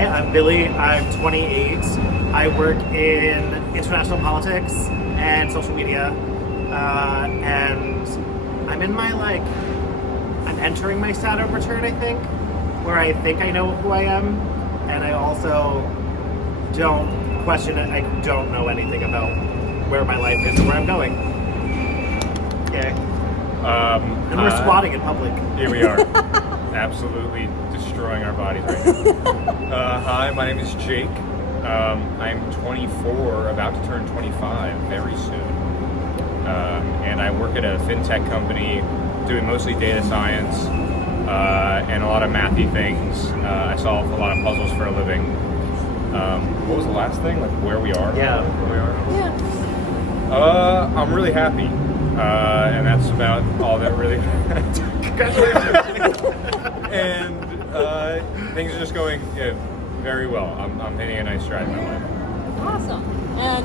Hi, I'm Billy. I'm 28. I work in international politics and social media. And I'm in my, I'm entering my Saturn return, I think, where I think I know who I am. And I also don't question it. I don't know anything about where my life is and where I'm going. Yay. And we're squatting in public. Here we are. Absolutely destroying our bodies right now. Hi, my name is Jake. I'm 24, about to turn 25 very soon. And I work at a fintech company doing mostly data science and a lot of mathy things. I solve a lot of puzzles for a living. What was the last thing? Like where we are? Yeah. Where we are? Yeah. I'm really happy. And that's about all that really. Congratulations! And things are just going very well. I'm hitting a nice stride in my life. Awesome. And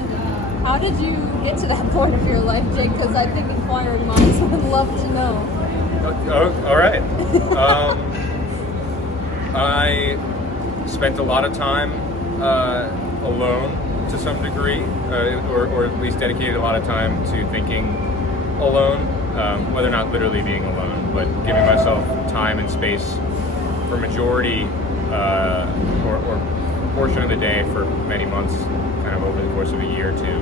how did you get to that point of your life, Jake? Because I think inquiring minds would love to know. Oh, all right. I spent a lot of time alone to some degree, or at least dedicated a lot of time to thinking alone, whether or not literally being alone, but giving myself time and space for majority or portion of the day for many months, kind of over the course of a year or two.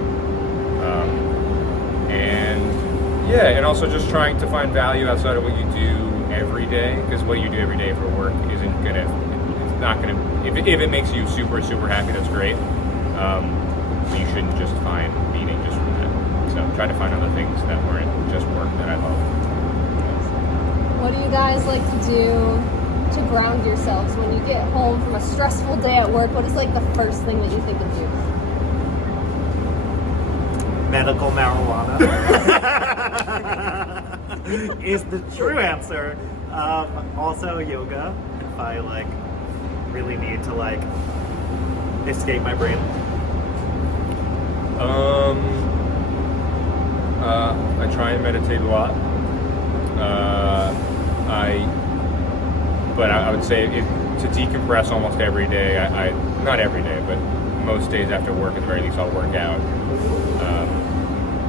And also just trying to find value outside of what you do every day, because what you do every day for work isn't gonna, it's not gonna, if it makes you super, super happy, that's great. But you shouldn't just find meaning just from that. So try to find other things that weren't just work that I love. What do you guys like to do to ground yourselves when you get home from a stressful day at work? What is the first thing that you think of doing? Medical marijuana is the true answer. Also yoga, if I really need to escape my brain. I try and meditate a lot. But I would say to decompress almost every day. I not every day, but most days after work, at the very least, I'll work out.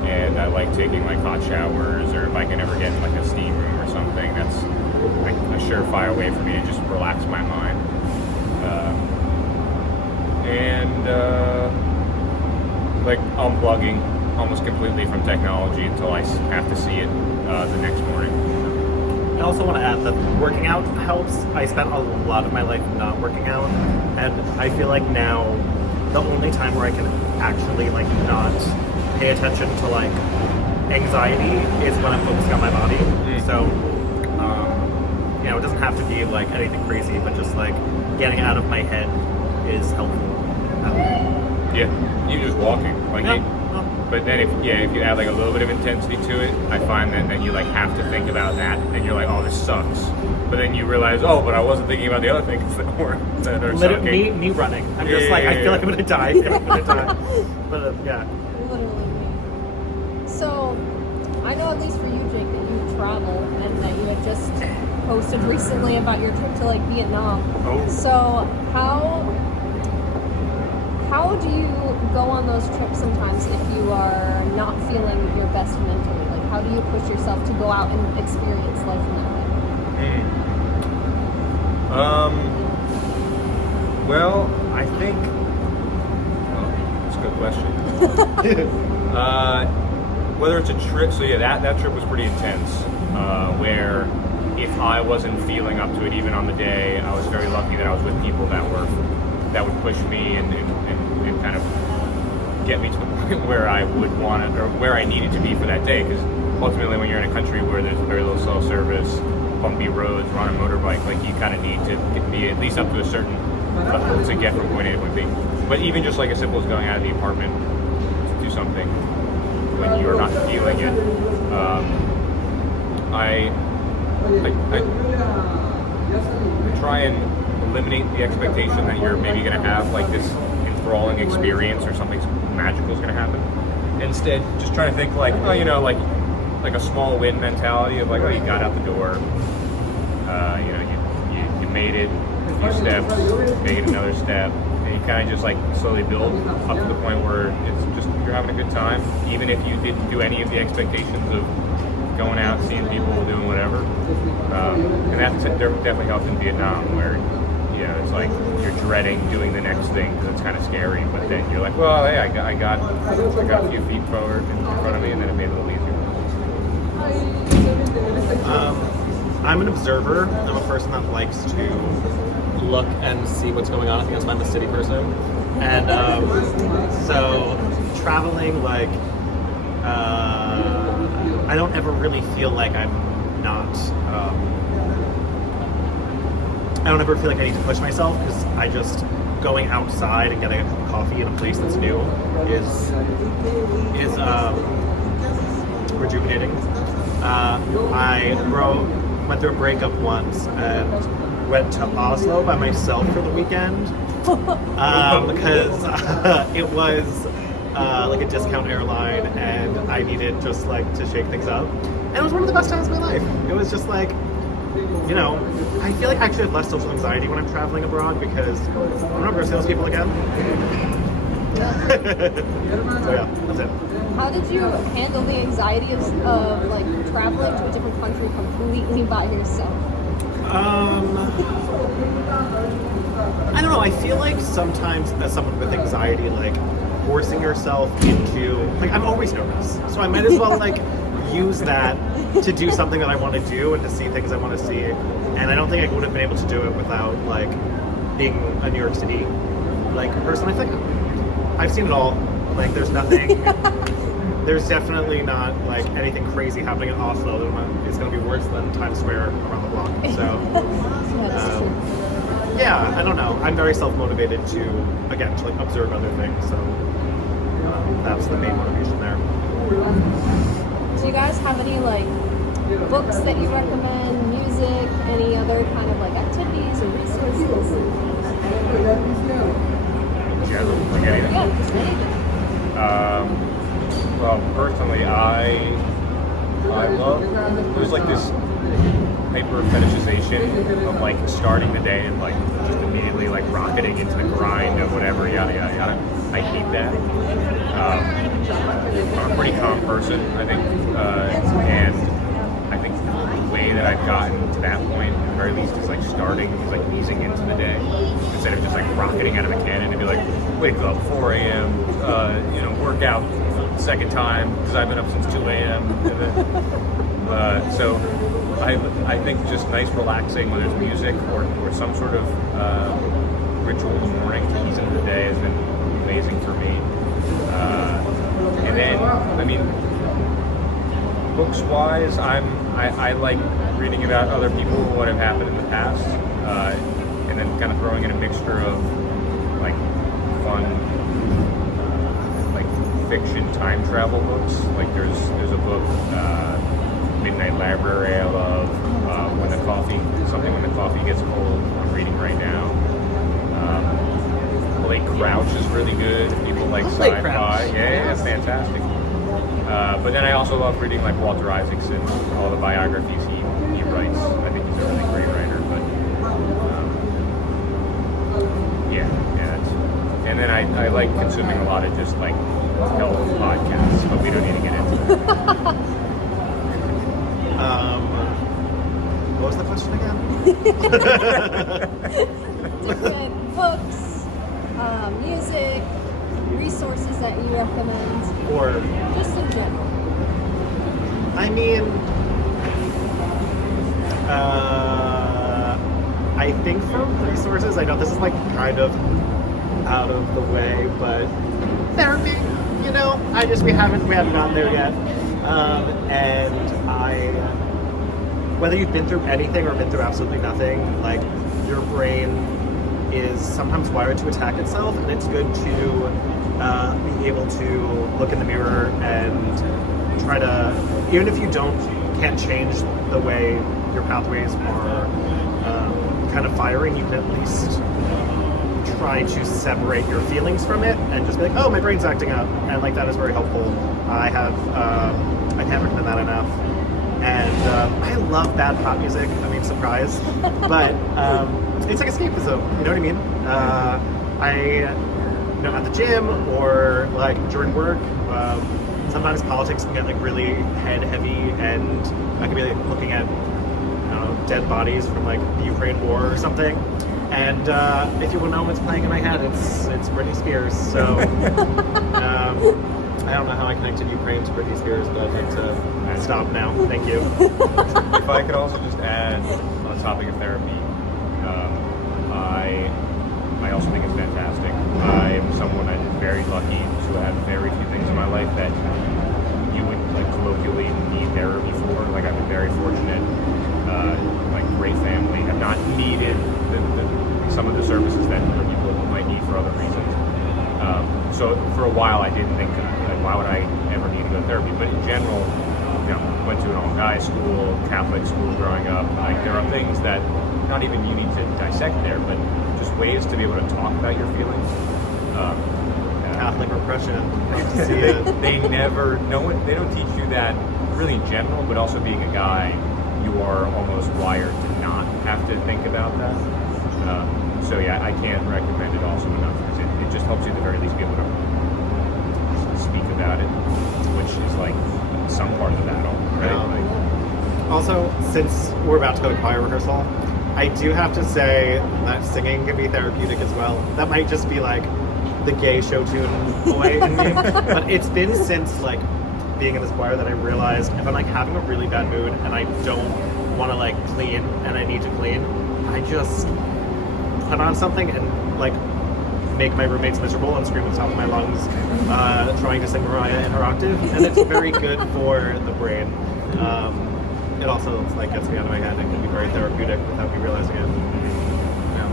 And I like taking hot showers, or if I can ever get in a steam room or something, that's a surefire way for me to just relax my mind. Unplugging almost completely from technology until I have to see it the next morning. I also want to add that working out helps. I spent a lot of my life not working out, and I feel like now the only time where I can actually not pay attention to anxiety is when I'm focusing on my body. So it doesn't have to be anything crazy, but just getting out of my head is helpful. Yeah, you're just walking. But then if you add a little bit of intensity to it, I find that then you have to think about that, and you're oh, this sucks. But then you realize, but I wasn't thinking about the other things that are sucking. Me running. I'm just I feel like I'm gonna die. I'm gonna die. But yeah. Literally me. So, I know at least for you, Jake, that you travel and that you had just posted recently about your trip to Vietnam. Oh. So how do you go on those trips sometimes if you are not feeling your best mentally? How do you push yourself to go out and experience life in that way? Well, I think that's a good question. Whether it's a trip, so yeah, that trip was pretty intense. Where if I wasn't feeling up to it, even on the day, I was very lucky that I was with people that would push me and kind of get me to the point where I would want it, or where I needed to be for that day. Because ultimately, when you're in a country where there's very little cell service, bumpy roads, or on a motorbike, you kind of need to be at least up to a certain level to get from point A to point B. But even just as simple as going out of the apartment to do something when you're not feeling it, I try and eliminate the expectation that you're maybe going to have this enthralling experience or something magical is going to happen. Instead, just trying to think like a small win mentality of you got out the door, you made it, a few steps, make it another step, and you kind of just like slowly build up to the point where it's just you're having a good time, even if you didn't do any of the expectations of going out, seeing people, doing whatever. And that definitely helped in Vietnam, where it's like you're dreading doing the next thing because it's kind of scary, but then you're like, well, hey, I got a few feet forward in front of me, and then it made it a little easier. I'm an observer. I'm a person that likes to look and see what's going on. I think that's why I'm a city person. And so traveling, like, I don't ever really feel like I'm not. I don't ever feel like I need to push myself because I just going outside and getting a cup of coffee in a place that's new is rejuvenating. I went through a breakup once and went to Oslo by myself for the weekend because it was like a discount airline and I needed just like to shake things up. And it was one of the best times of my life. It was just like, I feel like I actually have less social anxiety when I'm traveling abroad because I'm not going to see those people again. So yeah, that's it. How did you handle the anxiety of like traveling to a different country completely by yourself? I don't know. I feel like sometimes as someone with anxiety, like forcing yourself into like I'm always nervous, so I might as well like use that to do something that I want to do and to see things I want to see. And I don't think I would have been able to do it without like being a New York City like person. I think I've seen it all. Like there's nothing. There's definitely not like anything crazy happening in Oslo. It's going to be worse than Times Square around the block. So, yeah, I don't know. I'm very self-motivated to like observe other things. So that's the main motivation there. Do you guys have any like books that you recommend, music, any other kind of like activities or resources? Yeah, like anything. Yeah, just anything. Well, personally, I love, there's like this hyper fetishization of like starting the day and like just immediately like rocketing into the grind of whatever, yada, yada, yada. I hate that. I'm a pretty calm person, I think, and I think the way that I've gotten to that point, at the very least, is like starting, is like easing into the day instead of just like rocketing out of a cannon and be like, wake up 4 a.m., work out second time because I've been up since 2 a.m. So I think just nice relaxing, whether it's music or some sort of ritual in the morning to ease into the day has been amazing for me. And then, I mean, books wise, I like reading about other people, what have happened in the past, and then kind of throwing in a mixture of like fun fiction time travel books. Like there's a book, Midnight Library, I love. When the coffee gets cold, I'm reading right now. Blake Crouch is really good. People like sci-fi. Yeah, it's fantastic. But then I also love reading like Walter Isaacson, all the biographies he writes. I think he's a really great writer. But and then I like consuming a lot of just like health podcasts, but we don't need to get into that. What was the question again? Different books, music, resources that you recommend, Or just in general. I mean, I think for resources, I know this is like kind of out of the way, but therapy, we haven't gotten there yet. And whether you've been through anything or been through absolutely nothing, like your brain is sometimes wired to attack itself, and it's good to be able to look in the mirror and try to, even if you can't change the way your pathways are kind of firing, you can at least try to separate your feelings from it and just be like, oh, my brain's acting up, and like that is very helpful. I can't recommend that enough. And I love bad pop music. I mean, surprise. But it's like escapism. You know what I mean? At the gym or like during work, sometimes politics can get like really head heavy, and I could be like looking at dead bodies from like the Ukraine war or something. And if you will know what's playing in my head, it's Britney Spears. So I don't know how I connected Ukraine to Britney Spears, but I'd like to stop now. Thank you. If I could also just add on the topic of therapy, I also think it's fantastic. I am someone I'm very lucky to have very few things in my life that you would like colloquially need therapy for. Like I've been very fortunate, like great family. I've not needed some of the services that other people might need for other reasons. So for a while I didn't think like why would I ever need to go to therapy? But in general, went to an all-guys school, Catholic school growing up. Like there are things that not even you need to dissect there, but just ways to be able to talk about your feelings. Catholic repression. I hate to see it. They don't teach you that really in general, but also being a guy, you are almost wired to not have to think about that. So yeah, I can't recommend it also enough because it just helps you at the very least be able to speak about it, which is like some part of the battle, right? Also, since we're about to go to choir rehearsal, I do have to say that singing can be therapeutic as well. That might just be like the gay show tune boy in me, but it's been since like being in this choir that I realized if I'm like having a really bad mood and I don't want to like clean and I need to clean, I just put on something and like make my roommates miserable and scream at the top of my lungs, trying to sing Mariah in her octave, and it's very good for the brain. It also like gets me out of my head and can be very therapeutic without me realizing it. Yeah.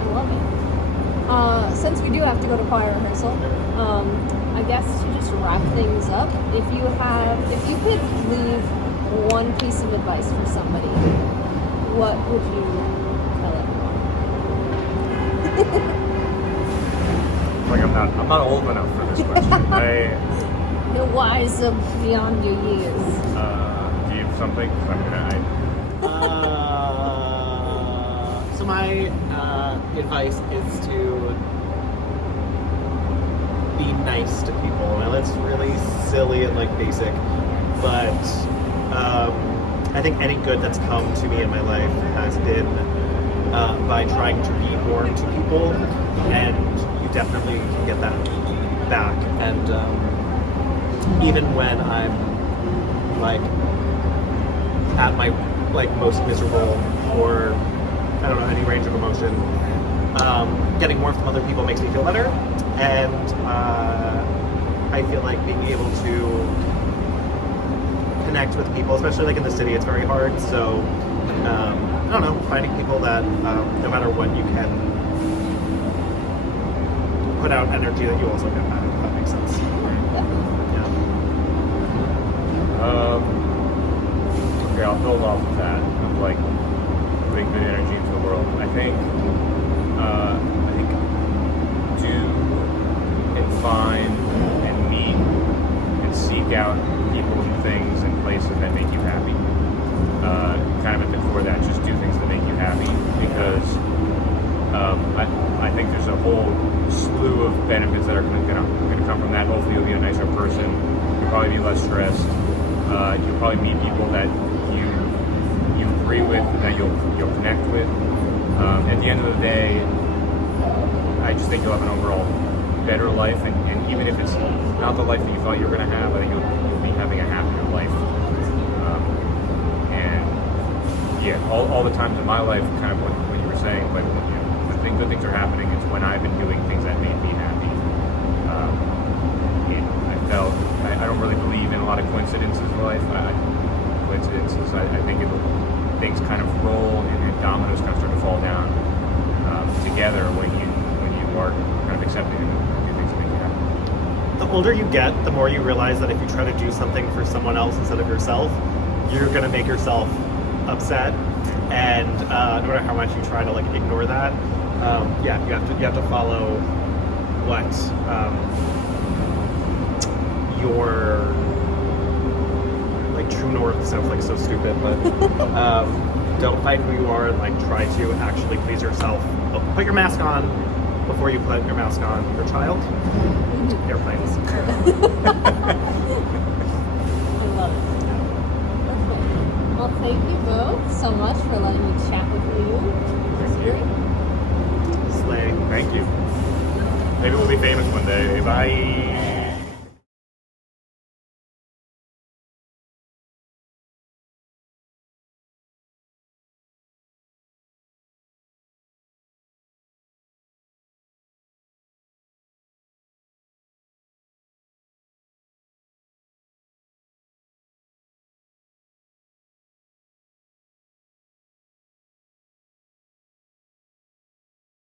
I love it. Since we do have to go to choir rehearsal, I guess to just wrap things up, if you could leave one piece of advice for somebody, what would you tell everyone? Like I'm not old enough for this question. You're wise up beyond your years. Do you have something? 'Cause I'm gonna. So my advice is to be nice to people. Now that's really silly and like basic, but I think any good that's come to me in my life has been by trying to be warm to people, and you definitely can get that back. And even when I'm like at my like most miserable or I don't know, any range of emotion, getting warmth from other people makes me feel better, and I feel like being able to connect with people, especially like in the city, it's very hard. So I don't know, finding people that no matter what, you can put out energy that you also get back, if that makes sense. Yeah. Okay, I'll build off of that, of like putting good energy into the world. I think do and find and meet and seek out people and things and places that make you happy. Kind of at the core of that, just do things that make you happy, because I think there's a whole slew of benefits that are going to come from that. Hopefully you'll be a nicer person, you'll probably be less stressed, you'll probably meet people that you agree with, that you'll connect with. At the end of the day, I just think you'll have an overall better life, and even if it's not the life that you thought you were going to have, I think you'll be having a happier life. And yeah, all the times in my life, kind of what you were saying, but good things are happening. It's when I've been doing things that made me happy. I don't really believe in a lot of coincidences in life. I think things kind of roll and dominoes kind of start to fall down together when you are kind of accepting and do things that make you happy. The older you get, the more you realize that if you try to do something for someone else instead of yourself, you're going to make yourself upset. And no matter how much you try to like ignore that, you have to follow what your like true north sounds like so stupid, but don't fight who you are and like try to actually please yourself. Put your mask on before you put your mask on your child. Airplanes. I love it. Perfect. Well, thank you both so much for letting me chat with you. Thank you. Slay. Thank you. Maybe we'll be famous one day. Bye.